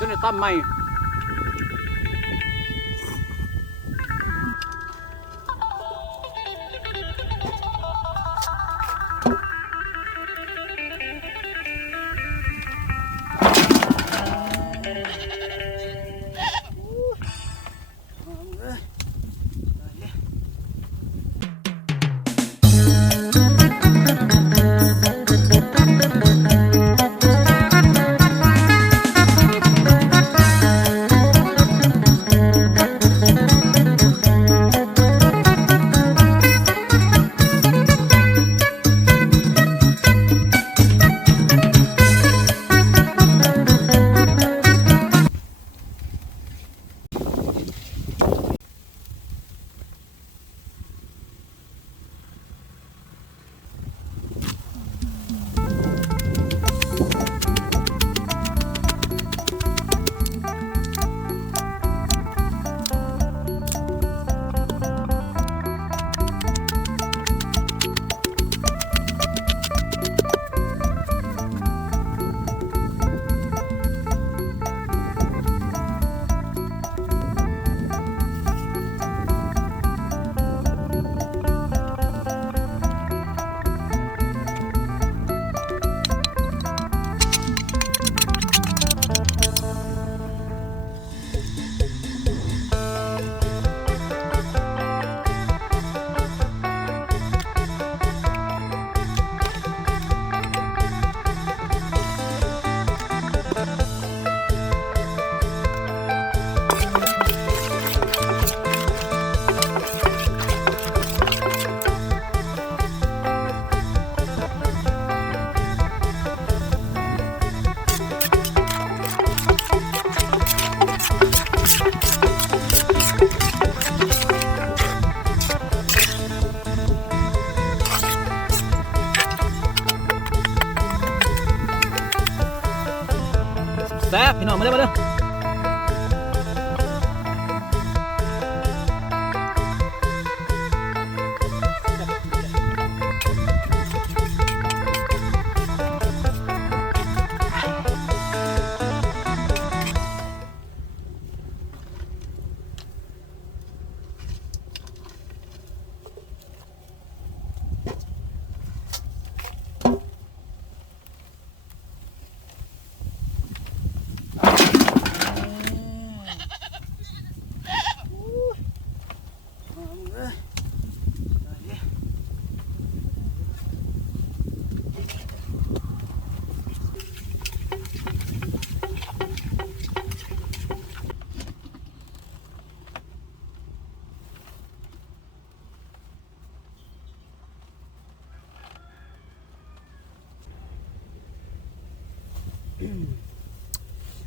จนได้ตั้มใหม่ แซ่บพี่น้องมาเด้อมาเด้อ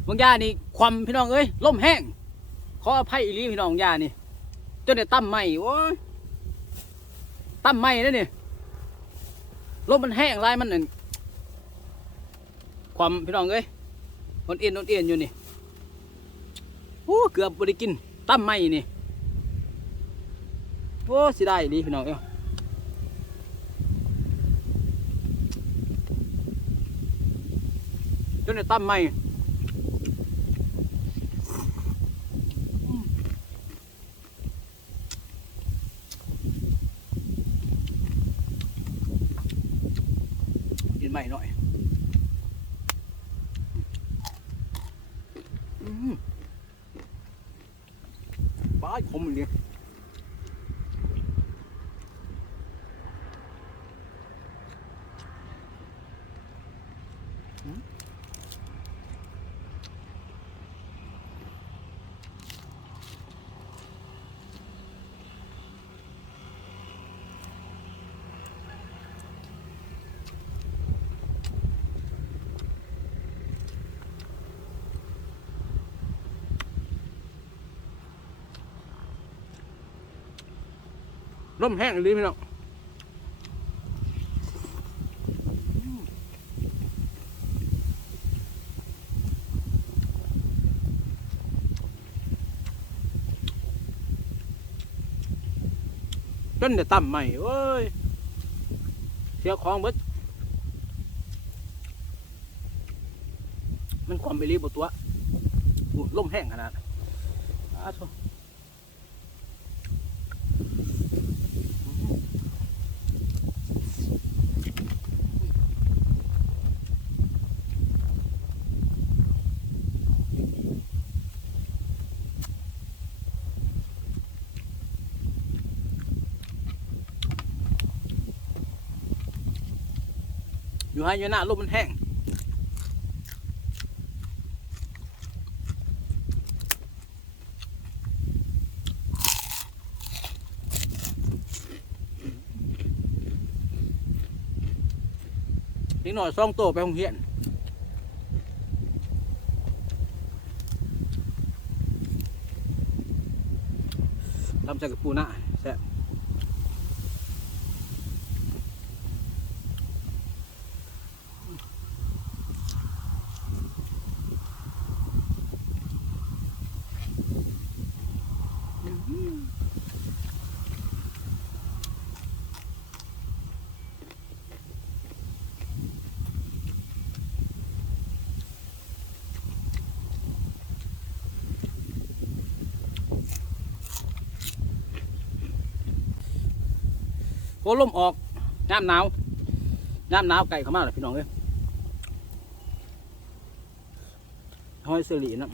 บางยานี่ความพี่น้องเอ้ยล่มแห้งขออภัยอีลีพี่น้องยานี่จนได้ตั้มใหม่โอ้ยตั้มใหม่แล้วนี่ลมมันแห้งไรมันนั่นความพี่น้องเอ้ยนเอ็นนเอ็นอยู่นี่โอ้เกือบบริกินตั้มใหม่นี่โอ้สิได้อีหลีพี่น้องเอ้ย จนได้ตั้มใหม่กินใหม่หน่อยอบ้าขมเลย ร่มแห้งเลยพี่น้องจนเดี๋ยวต่ำใหม่เว้ยเสียของเบิดมันความไปรีบตัวล่มแห้งขนาดอ้าโอยู่ให้อยู่หน้าลมมันแห้งนิดหน่อยซ่องโตไปโรงเรียนทำใส่กับปูหน้าแซ่บ โคล่มออกน้ำหนาวน้ำหนาวไก่เข้ามาเลยพี่น้องเอ้ยห้อยเสรีนะ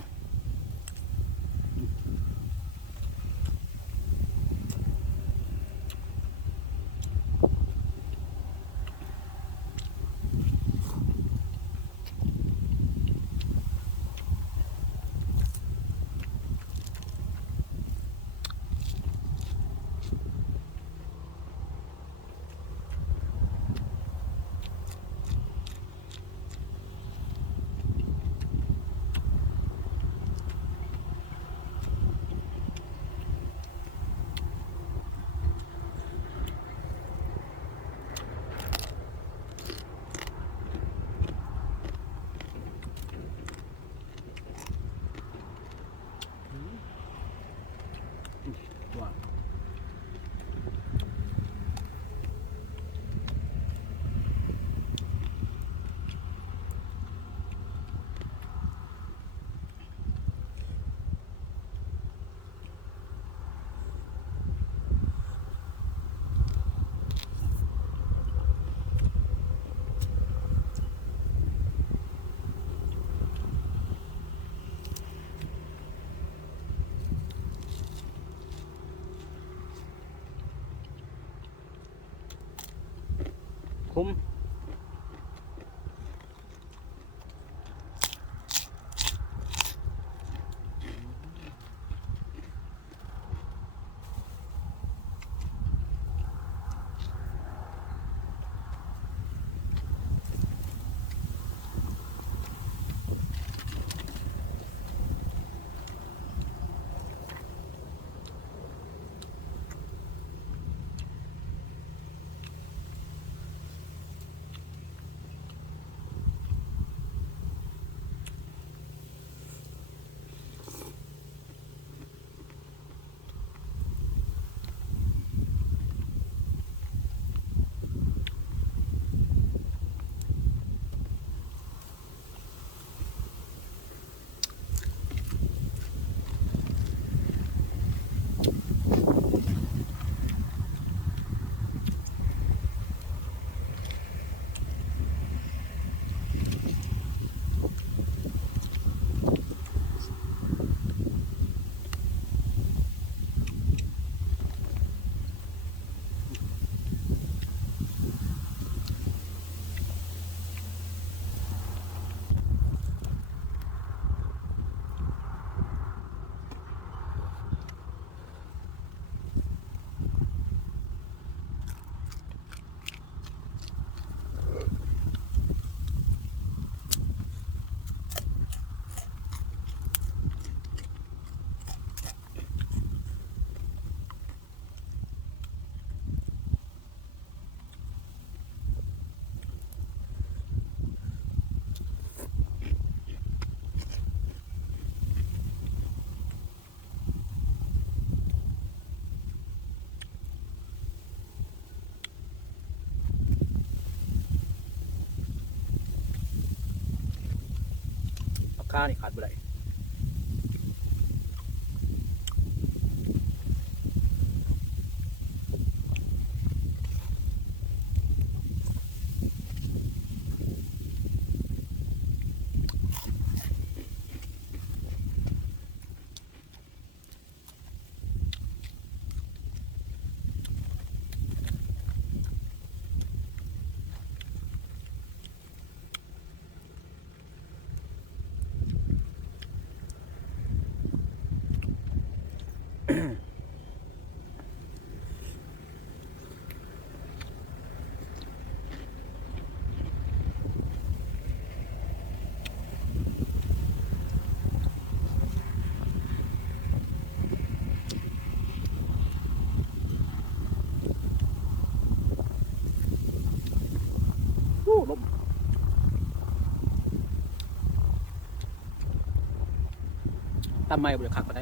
ว่า คุ้ มรา ตามไม่บ่ได้คักปานใด